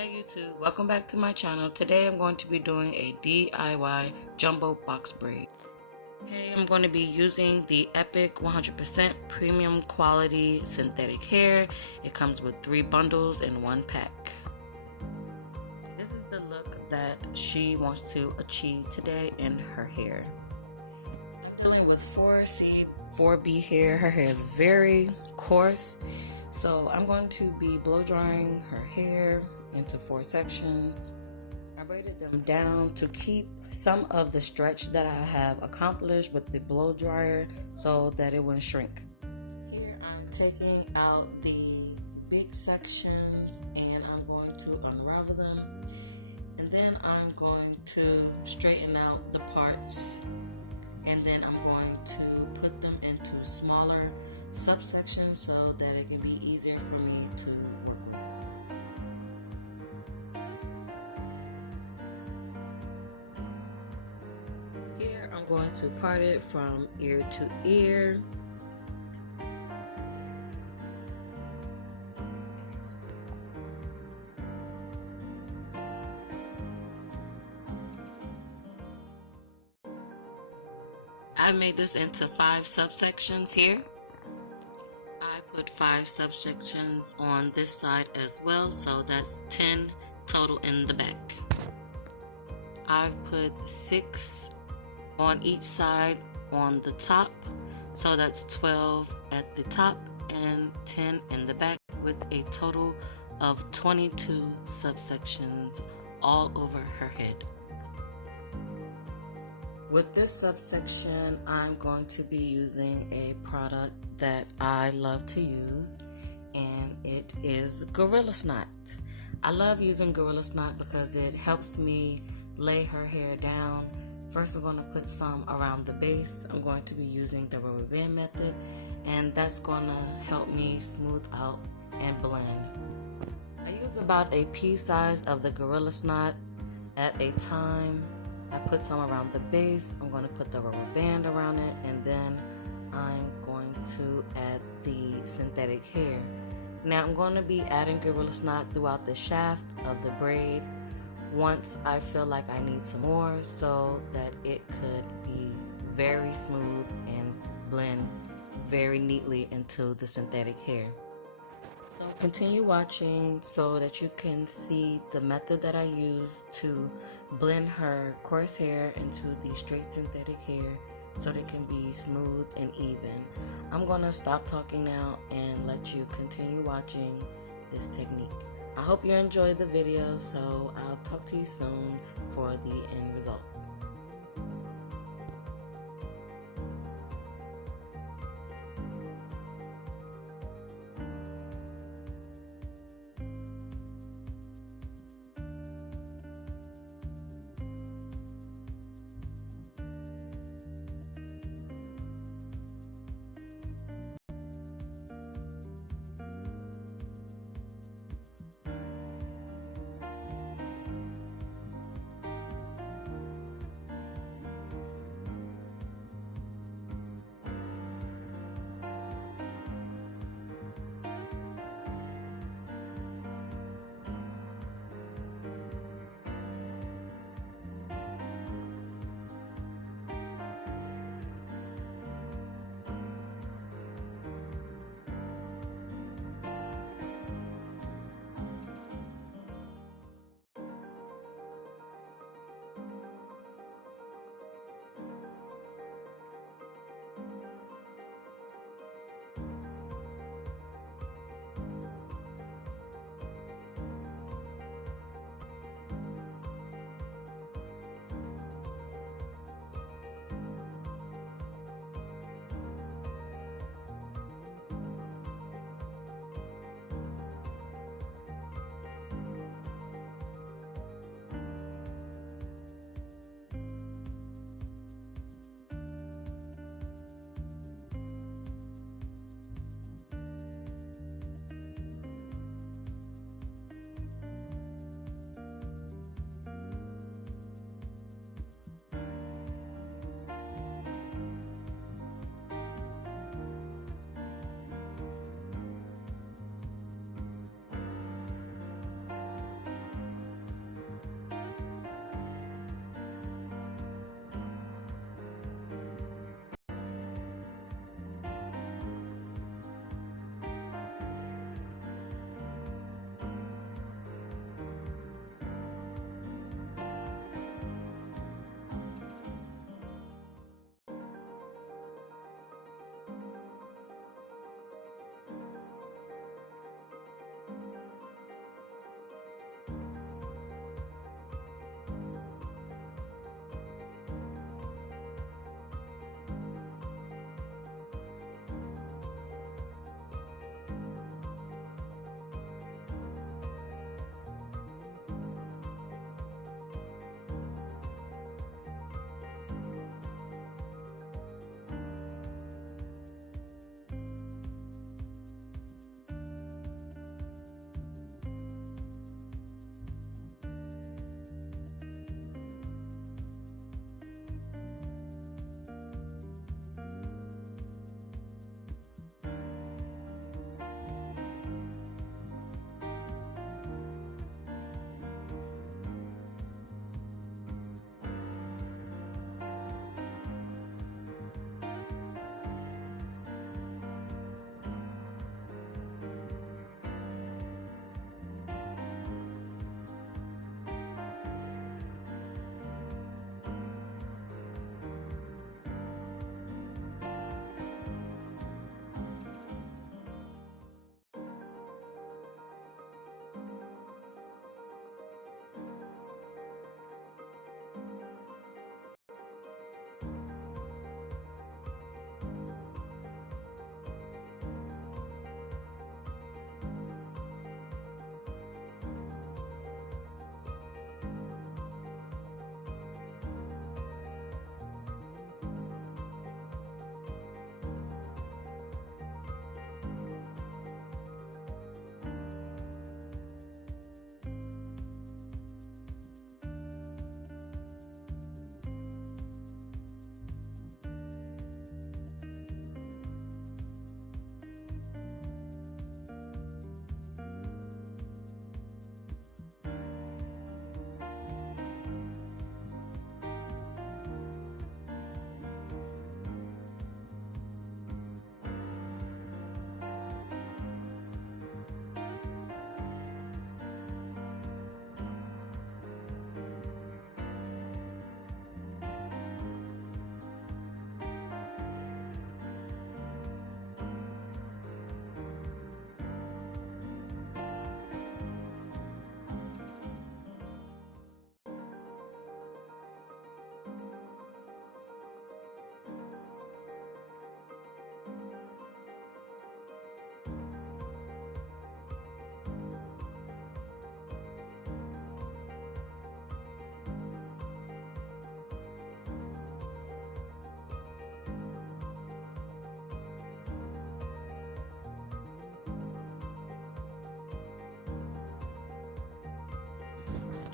Hey YouTube, welcome back to my channel. Today I'm going to be doing a DIY jumbo box braid. Hey, I'm going to be using the Epic 100% premium quality synthetic hair. It comes with 3 bundles in 1 pack. This is the look that she wants to achieve today in her hair. I'm dealing with 4C, 4B hair. Her hair is very coarse, so I'm going to be blow drying her hair into 4 sections. I braided them down to keep some of the stretch that I have accomplished with the blow dryer so that it wouldn't shrink. Here I'm taking out the big sections and I'm going to unravel them, and then I'm going to straighten out the parts, and then I'm going to put them into smaller subsections so that it can be easier for me to work with. Here I'm going to part it from ear to ear. I made this into 5 subsections here. I put 5 subsections on this side as well, so that's 10 total in the back. I've put 6 on each side on the top, so that's 12 at the top and 10 in the back, with a total of 22 subsections all over her head. With this subsection, I'm going to be using a product that I love to use, and it is Gorilla Snot. I love using Gorilla Snot because it helps me lay her hair down. First, I'm going to put some around the base. I'm going to be using the rubber band method, and that's going to help me smooth out and blend. I use about a pea size of the Gorilla Snot at a time. I put some around the base. I'm going to put the rubber band around it, and then I'm going to add the synthetic hair. Now I'm going to be adding Gorilla Snot throughout the shaft of the braid once I feel like I need some more, so that it could be very smooth and blend very neatly into the synthetic hair. So continue watching so that you can see the method that I use to blend her coarse hair into the straight synthetic hair so they can be smooth and even. I'm going to stop talking now and let you continue watching this technique. I hope you enjoyed the video, so I'll talk to you soon for the end results.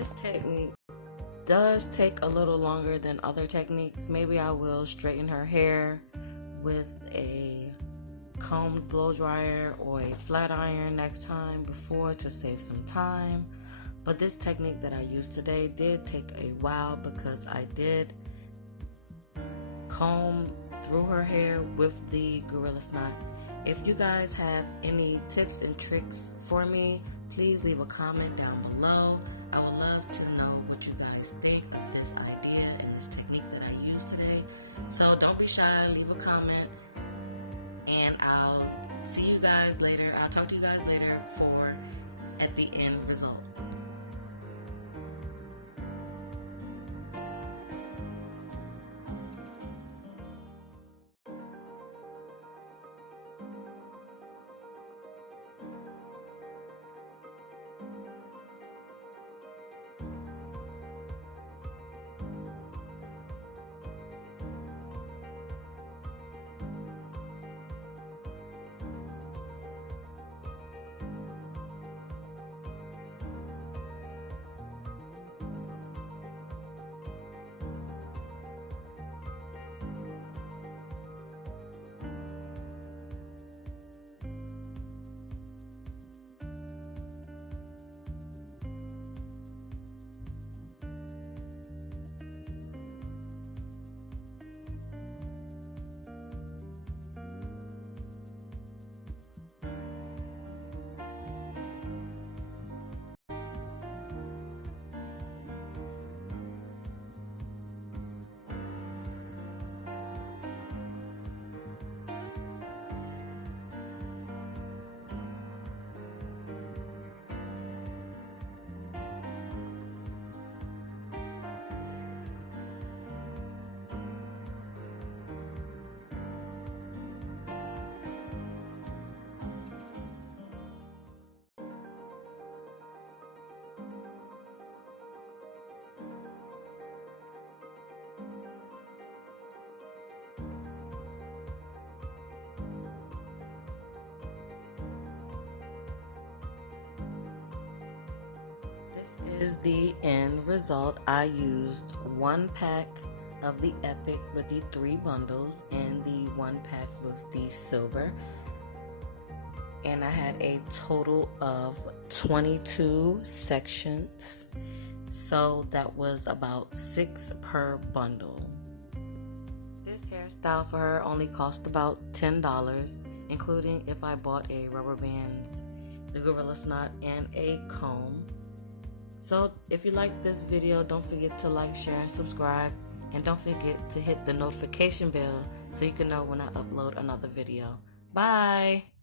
This technique does take a little longer than other techniques. Maybe I will straighten her hair with a combed blow dryer or a flat iron next time before to save some time. But this technique that I used today did take a while because I did comb through her hair with the Gorilla Snot. If you guys have any tips and tricks for me, please leave a comment down below. I would love to know what you guys think of this idea and this technique that I used today. So don't be shy, leave a comment, and I'll see you guys later. I'll talk to you guys later at the end result. This is the end result. I used 1 pack of the Epic with the 3 bundles and the 1 pack with the silver. And I had a total of 22 sections. So that was about 6 per bundle. This hairstyle for her only cost about $10, including if I bought a rubber bands, the Gorilla Snot, and a comb. So if you like this video, don't forget to like, share, and subscribe. And don't forget to hit the notification bell so you can know when I upload another video. Bye!